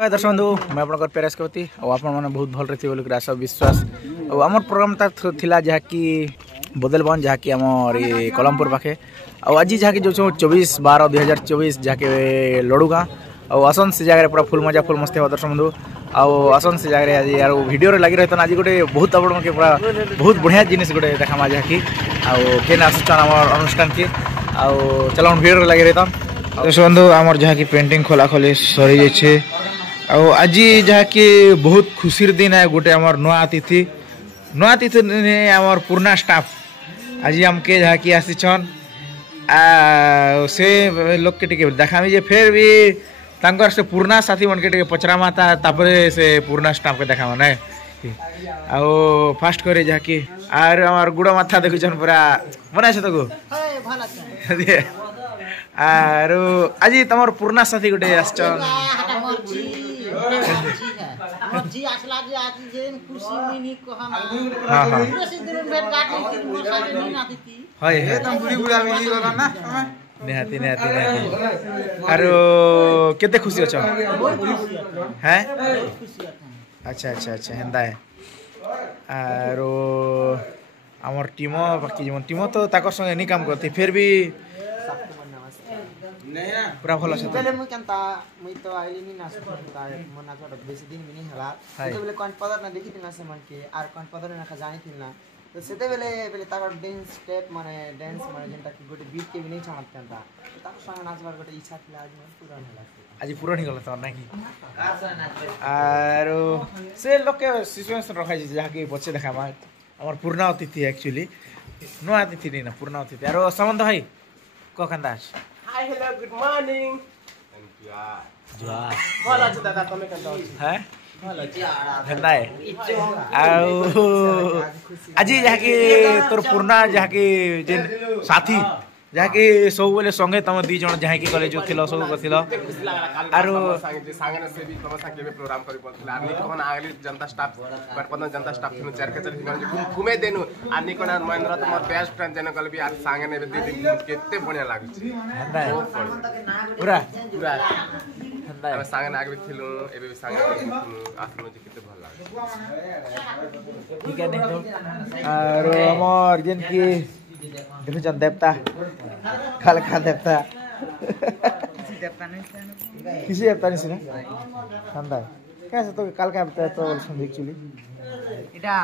दर्शक बंधु मैं आप पेरेस कवती आप बहुत भल रही बोल आशा विश्वास आम प्रोग्राम था जहाँकि बदलबन जहाँकि आम ये कलमपुर पाखे आज जहाँकि जो 24/12/2024 जहाँकि लड़ुगाँ आसन से जगह पूरा फुल मजा फुल मस्ती हो दर्शक बंधु आसन से जगह आज यार भिडियो लगी रही आज गोटे बहुत आप पूरा बहुत बढ़िया जिनिस गोटे देखा जहाँकि आने आसुन आम अनुष्ठान की चलो भिडियो लगी रही दर्शक बंधु आमर जहाँकि पेंटिंग खोला खोली सरी जाइए आज जहाँकि बहुत खुशी दिन है गोटे आमर नुआ अतिथि आमर पुराना स्टाफ आज आमके जहाँकि आसीछन से लोग के टिके देखामी जे फिर भी तांकर से पुराना साथी मन के टिके पचरामा तापरे से पुराना स्टाफ के देखामा ना आओ फास्ट करे जहाँकि आर आमर गुड़ माथा देखुछन पूरा बना छ तको आर आज तमर पुराना साथी गोटे आछन जी आसला जी आज जेन खुशी मिनी को हम हां हां से दिन भेट गाट की मोसा नहीं ना दीती हाय ए तुम बुढ़ी बुढ़ा मिली गला ना निहाती आरो केते खुशी अछ हैं अच्छा अच्छा अच्छा हेंदा है आरो हमर टीमो बाकी जमन टीमो तो ताकर संगे नहीं काम करती फिर भी पूरा भल আছে चले मु केनता मु तो आइली नी नास ता मना छोड़ बेसी दिन मिनी हला तो बेले कौन पदर ना देखि दिन से मन के आर कौन पदर ना जानि थिन ना तो सेते बेले ताकर डांस स्टेप माने डांस माने जेंटा कि गोटे बीट के भी नहीं छामत केनता ताक संग नाचबार गोटे इच्छा थिला आज मन पूरा हला आज पूरा नहीं गला तो ना की आरो से लोग के सिचुएशन रखा जहाँ कि बच्चे देखा हमर पुराना अतिथि एक्चुअली नुआ अतिथि नहीं ना पुराना अतिथि आरो समंत भाई को कंदास Hi, hello, good morning. Thank you. Jua. Bola je दादा तमे कंता होची हैं बोला जी आड़ा हेंदा है आउ आज जहाँ कि तोर पुराना जहाँ कि जेन साथी जहाँ कि सब बोले संगे तुम दी जन जहाँ कि कॉलेज थिलो सब करथिलो आरो संगे से भी तम संगे में प्रोग्राम करी पड़थिला आनी कोन आगली जनता स्टाफ पटपन जनता स्टाफ थिनो चार के चार घुमे देनु आनी कोन महेंद्र तमर बेस्ट फ्रेंड जन कल भी आज संगे ने दी दिन केते बढ़िया लागुची हेंदा है पूरा पूरा हेंदा है हम संगे आगली थिलु एबे भी संगे थिलु आसनो जे केते भल लागुची ठीक है नहीं तो आरो हमर जेन कि देखो जन देवता कालका देवता किसी देवता नहीं सुना ठंडा कैसे तो कालका देवता तो सुन एक्चुअली इटा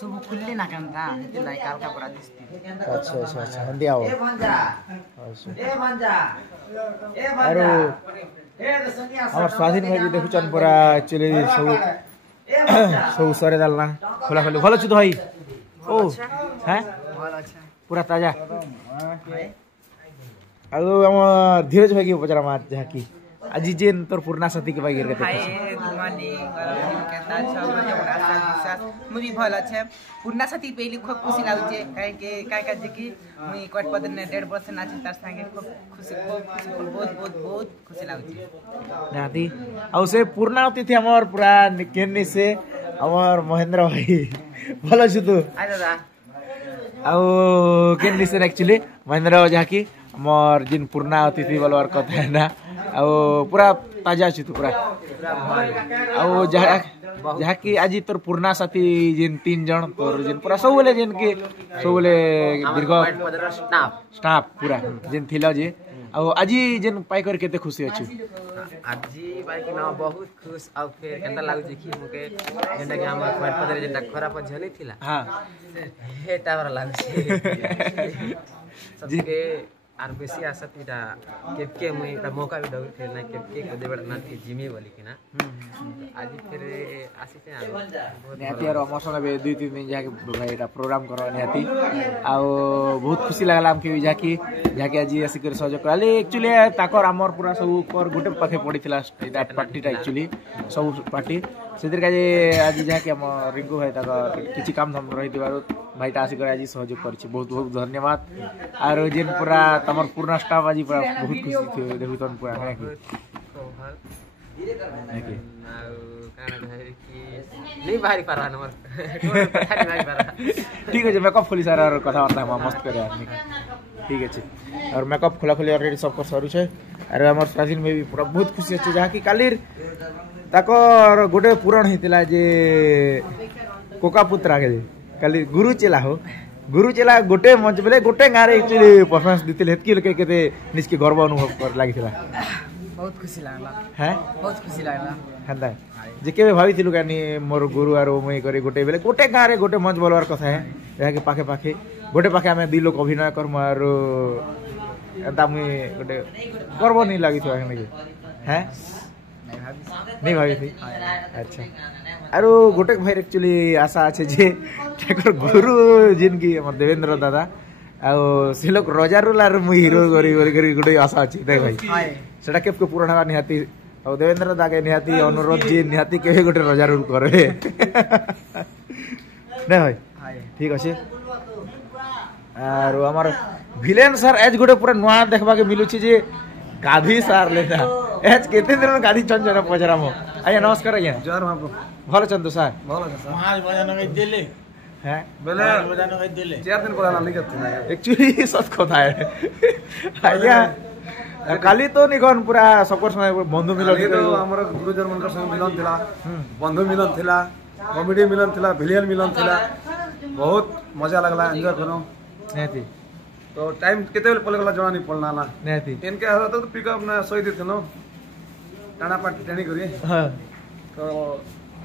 सब खुल्ली ना केनता इते लाई काल का पूरा दिसती अच्छा अच्छा अच्छा हिंदी आओ ए भंजा आरो हमर स्वाधीन भाई देखु चन पूरा एक्चुअली सब सरे डालना खोला खोली भलो छु तो भाई ओ हैं भल अच्छा पूरा ताजा आलो हम धीरज भाई की पचरा मार जहाँ की आज जेन तोर पुराना साथी के भाई गिर हाय गुड मॉर्निंग केता छ मजे आशा विश्वास मुई भल अच्छे पुराना साथी पहली खूब खुशी लागुचे काहे का जे कि मुई कोट पदन ने 1.5 वर्ष नाची तार संगे खूब खुशी बहुत खुशी लागुचे नाती और से पुराना अतिथि हमर पूरा केन्नी से हमर महेंद्र भाई भलो छु तू आ दादा आउ केन्नी से एक्चुअली महेंद्र जहाँ की हमर जिन पुराना अतिथि बोलवार कथा है ना आउ पूरा ताजा छु तू पूरा आउ जहाँ की आज तोर पुराना साथी जिन 3 जन तोर जिन पूरा सब बोले जिन के सब बोले दीर्घ स्टाफ पूरा जिन थिला जे आउ आज जिन पाई कर केते खुशी अछि आजी भाई कि ना बहुत खुश और फिर केंदा लागु जे कि मुके जेंदा कि हमर क्वाट पदर जेंदा खराब झली थिला हां हेटा बर लागु छे सबके आर बेसी आशा थिटा केके मुई एटा मौका भी दउ खेलना केके को देबड़ ना कि जिमी बोली कि ना आज फिर आसी से निहाती और हमर संगे 2-3 दिन जाके भाई एटा प्रोग्राम करो निहाती आ बहुत खुशी लागला हमके जाके आज आसी कर सहयोग कराले एक्चुअली ताकर हमर पूरा सब ऊपर गोटे पाखे पड़ीथिला एटा पार्टीटा एक्चुअली सब पार्टी सेतिर का आज जाके हम रिंकू भाई ताकर किछि काम धाम रही दिबारो भाईटा आसी कर आज सहयोग करछि बहुत बहुत धन्यवाद आरो जेन पूरा तमर पूर्ण स्टाफ आज पूरा बहुत खुशी थियो देखु तन पूरा है कि नहीं बाहरी पारा नंबर ठीक है मेकअप खोली सारा कथा बार्ता हम मस्त करे ठीक है और मेकअप खोला खोली ऑलरेडी सब कर सरू छे अरे हमर स्वाधीन में भी पूरा बहुत खुशी अच्छे जहाँ कि कालीर ताकर गोटे पूरण होता जे कोका पुत्रा के काली गुरु चेला हो गुरु चेला गोटे मंच बेले गोटे गाँव में एक्चुअली परफॉर्मेंस देते हेतकी लोके केते निजके गर्व अनुभव कर लागिथिला बहुत खुशी लागला हैं बहुत खुशी लागला हेंदा जे केबे भाबिथिलु कानी मोर गुरु आरो मुई करे गोटे बेले गोटे गाँव रे गोटे मंच बोलवार कथा है जहाँ कि पाखे पाखे गोटे पाखे आमे दुई लोक अभिनय करमु आरो एंता मुई गोटे गर्व नहीं लागिथिवा हैं नहीं भाई थी अच्छा आरो गोटे भाई एक्चुअली आशा अच्छे जे ठाकुर गुरु जिनकी हमर देवेंद्र दादा आ से लोग रजा रोल आरो मुई हीरो करी गोटे आशा अच्छी देख भाई सेटा केबके पूर्ण हवा निहाती और देवेंद्र दादा के निहाती अनुरोध जी निहाती केबे गोटे रजा रोल करे नै भाई ठीक अछि आरो हमर विलेन सर एज गोटे पूरा नवा देखबा के मिलु छी जे गाधी सार लेना एज केते दिन गाधी चंचन पचरा मो आया नमस्कार आया जर बाबू भलो चंदु सर भलो छ महाज बजानो गई दिले हैं बेले बजानो गई दिले 4 दिन पहला लिखत थी ना एक्चुअली सच कथा है आया काली तो निकन पूरा सपोर्ट समय बंधु मिलन ये तो हमर गुरुजन मनकर संग मिलन थिला बंधु मिलन थिला कॉमेडी मिलन थिला विलियन मिलन थिला बहुत मजा लगला एंजॉय करो नेती तो टाइम केते बेले पले गला जଣା नहीं पड़ना ना नेती इनके हरा तो पिकअप ना सही देते नो टाणा पाट टेणी करी हां तो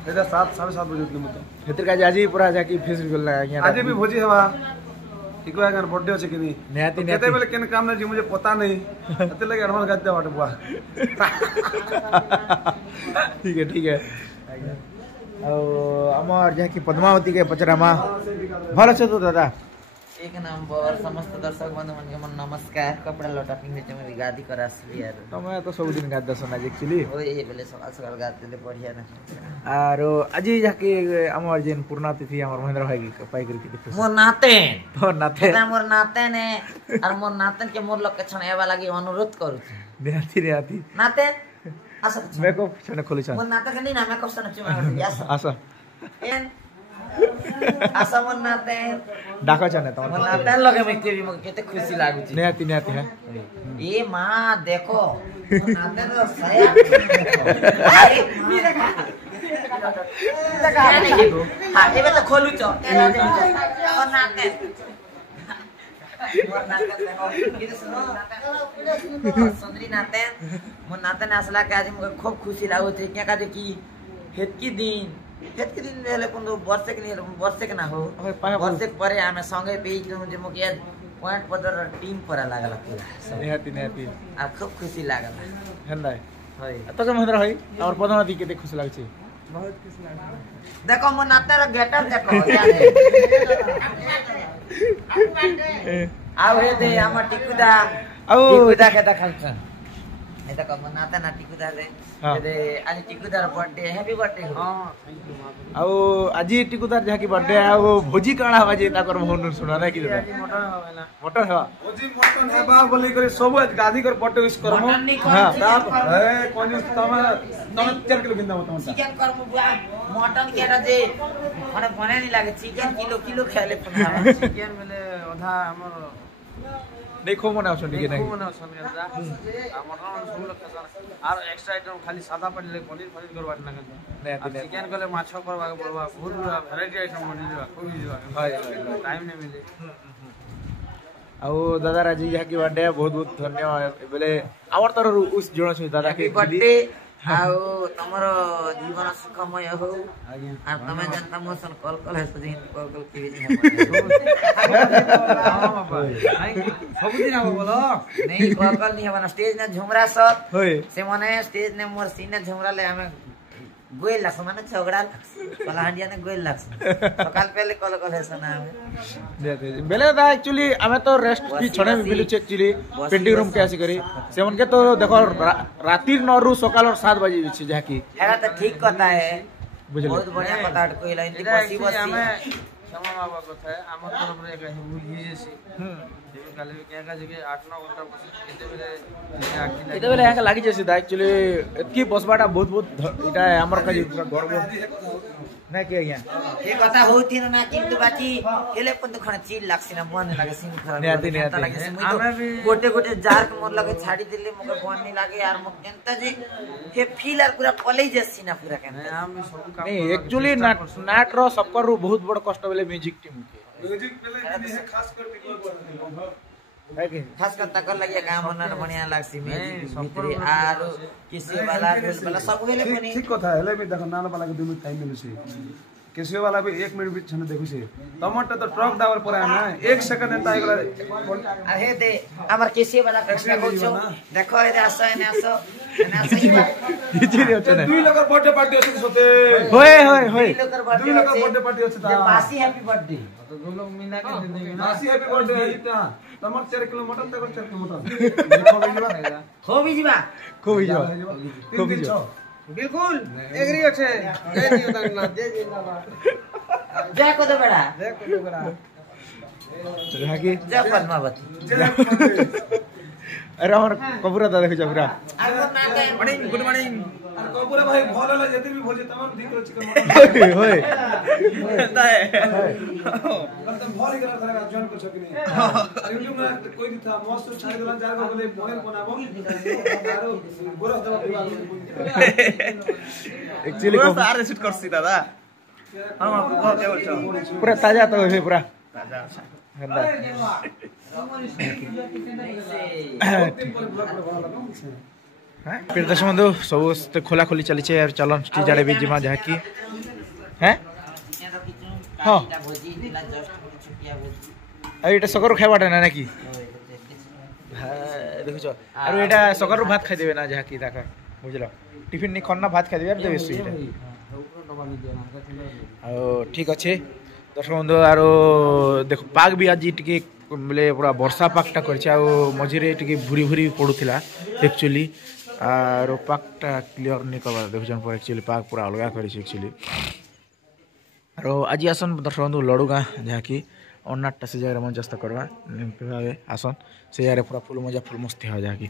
सेदा 7:30 बजे उठली मत हेतर का आज पूरा जाकी फेस गेल ना आज भी भोजी हवा इको अगर बर्थडे अछि किनी नेती केते बेले केन काम नहीं जी मुझे पता नहीं अते लगे एडवांस गाते वाट बुआ ठीक है और जहाँ की पद्मावती के पचरामा भल छ तो दादा एक नंबर समस्त दर्शक बंधु मन के मन नमस्कार कपड़ा लटा पिंगे चमरी गादी कर असली यार तमे तो सब दिन गाद सुना एक्चुअली ओ ये बेले सकाल सकाल गाते ले बढ़िया ना आरो आज जाके हमर जेन पूर्ण तिथि हमर महेंद्र भाई के पाई करी के मोर नाते तो नाते मोर नाते ने और मोर नातन के मोर लोग के छन एवा लागि अनुरोध करू देहाती नाते आसा मेकअप छने खोली छ मोर नाते के नहीं ना मेकअप छन चुमा आसा एन आसा मोर नाते डाका छने त मोर नाते लगे में केबी मके केते खुशी लागु छी नेहाती है ए मां देखो मोर नाते तो सया देखा नहीं गो हां एबे तो खोलु छ मोर नाते सुंदरी नाते मोर नाते ने असला के आज मके खूब खुशी लागु छै क्या का कि हेतकी दिन भेले कुंदो वर्ष के ना हो वर्ष परे हमें संगे पेज जे मके पॉइंट पदर टीम पर लागला पूरा नेहाती आ खूब खुशी लागला हेंदा होय तो जो महेंद्र भाई और पद्मावती केते खुशी लाग छी बहुत खुशी लागला देखो मोर नाते रो गेटअप देखो आउ हे दे हमर टिकुदा के देखल छ ए देखो मोर नाते ना टिकुदा दे दे आज टिकुदा रो बर्थडे हैप्पी बर्थडे हां आउ आज टिकुदार जहाँ की बर्थडे है वो भोजी काणा बाजे ताकर मोहन सुना ना कि दादा मटन हवा भोजी मटन हेबा बोली करे सब आज गादी कर बर्थडे विश करमो हां ए कोन तमा 4 किलो किंदा मत चिकन करमु बुआ मटन के जे माने बने नहीं लागे चिकन किलो खाले चिकन बेले ओधा हमर देखो मना सुन के नहीं कोन सन गजा आ मटन सब लोग खसा और एक्स्ट्रा आइटम खाली सादा पड़ले पनीर करवा ना नेहाती चिकन गले माछ करवा के पड़वा बहुत वैरायटी आइटम बनी जवा खूब जवा टाइम नहीं मिले आउ दादा राजी जहाँ की बर्थडे बहुत धन्यवाद बोले आवर तरह उस जोड़ छ दादा के बर्थडे आउ तमरो जीवन सुखमय हो आ तमे जनता मोसन कल है सजिन कल के सब दिन आबो बोलो नहीं कल नहीं हमारा स्टेज ने झुमरा सब होय से माने स्टेज ने मोर सीने झुमरा ले हमें गोइल लक्स माने झगड़ा कलाहंडिया ने गोइल लक्स सकाल पहले कल है सना हमें बेले दा एक्चुअली हमें तो रेस्ट की छणे मिलु छ एक्चुअली पेंटिंग रूम के आसी करी से उनके तो देखो राती 9 रु सकाल 7 बजे छी जहाँ की हेरा तो ठीक कहता है बुझले बहुत बढ़िया पता कोई लाइन बसी हमें क्षमा बाबा कथा है आम तरफ रे कहि बुझी जेसी काले क्या का जगह 8-9 घंटा बस केते बेले यहाँ लागी जैसे एक्चुअली एतकी बसबाटा बहुत इटा हमर का गर्व ना कि आज्ञा ये कथा होती ना किंतु बाकी एले पण तो खण चिल लागसी ना मन लागे सिन खराब निहाती, निहाती। गोटे गोटे जार के मोर लगे छाड़ी दिले मके बन नहीं लागे यार मक केनता जे हे फील आर पूरा पलै जसी ना पूरा केनता नहीं एक्चुअली नाट रो सबकर बहुत बड़ कष्ट बेले म्यूजिक टीम के म्यूजिक पहले खास कर है कि खास कर तकर लगे काम बनना बढ़िया लागसी म्यूजिक भितरी आरो किसी वाला ढोल वाला सब हेले पनि ठीक कथा हेले भी देखो नाना वाला के 2 मिनट टाइम मिलुसी केसियो वाला भी 1 मिनट भी छन देखुसी टमाटर तो ट्रक ड्राइवर पर आना 1 सेकंड एता आइगला अहे दे हमर किसी वाला कृष्ण बोलछो देखो ए आसो एने आसो इचिरे होते ना 2 लोकर बर्थडे पार्टी अछि सोते होय होय होय 2 लोकर बर्थडे 2 लोकर बर्थडे पार्टी अछि ता पासी हैप्पी बर्थडे तो 2 लोग मिला के दे देंगे ना आसी हैप्पी बर्थडे इता टमाटर 4 किलो मटन तक 4 किलो मटन देखो बिजवा हो भी जीवा खूब ही जाओ 3 दिन छ बिल्कुल एग्री আছে जय दियो ना जय जय को दे बेड़ा हाकी जय पद्मावती अरे हमर कपूरा दा देखो पूरा आगो ना के मॉर्निंग गुड मॉर्निंग कपूरे भाई भोले ला जति भी भोजे तमाम ठीक रो चिकन मटन होय होता है एकदम भोले करा करेगा जॉइन कर सकिनी यूट्यूब में कोई भी था मस्त छाड़ देला जार को बोले मोहन बनाबो आरो गोरा दवा पीवा एक्चुअली सारे शूट करसी दादा हम आपको क्या बोलछो पूरा ताजा तो है पूरा ताजा गंदा फिर दस बंधु सब खोला खोली चली यार चलन टी जाड़े भी जिमा जहा की हैं हाँ एटा सकर खाइबाटा ना कि देखुछ आरो एटा सकर भात खाइ देबे ना जहा की ताका बुझलो टिफिन नि खन्ना भात खाइ देबे यार देबे सुईटा आ ठीक अच्छे दर्शक बंधु आरो देखो पाग भी आज टिके बोले पूरा वर्षा पागटा करछे आ मझिरे टिके भूरी भूरी पडुथिला एक्चुअली आरो पागटा क्लियर नि करबा देखुछन पर एक्चुअली पाग पूरा अलगा करिछ एक्चुअली आरो आज आसन दर्शक बंधु लडुगा जहा की अन्नाटा से जगह मंचस्थ करवा आसन से जगह पूरा फुल मजा फुल मस्ती हो जहा की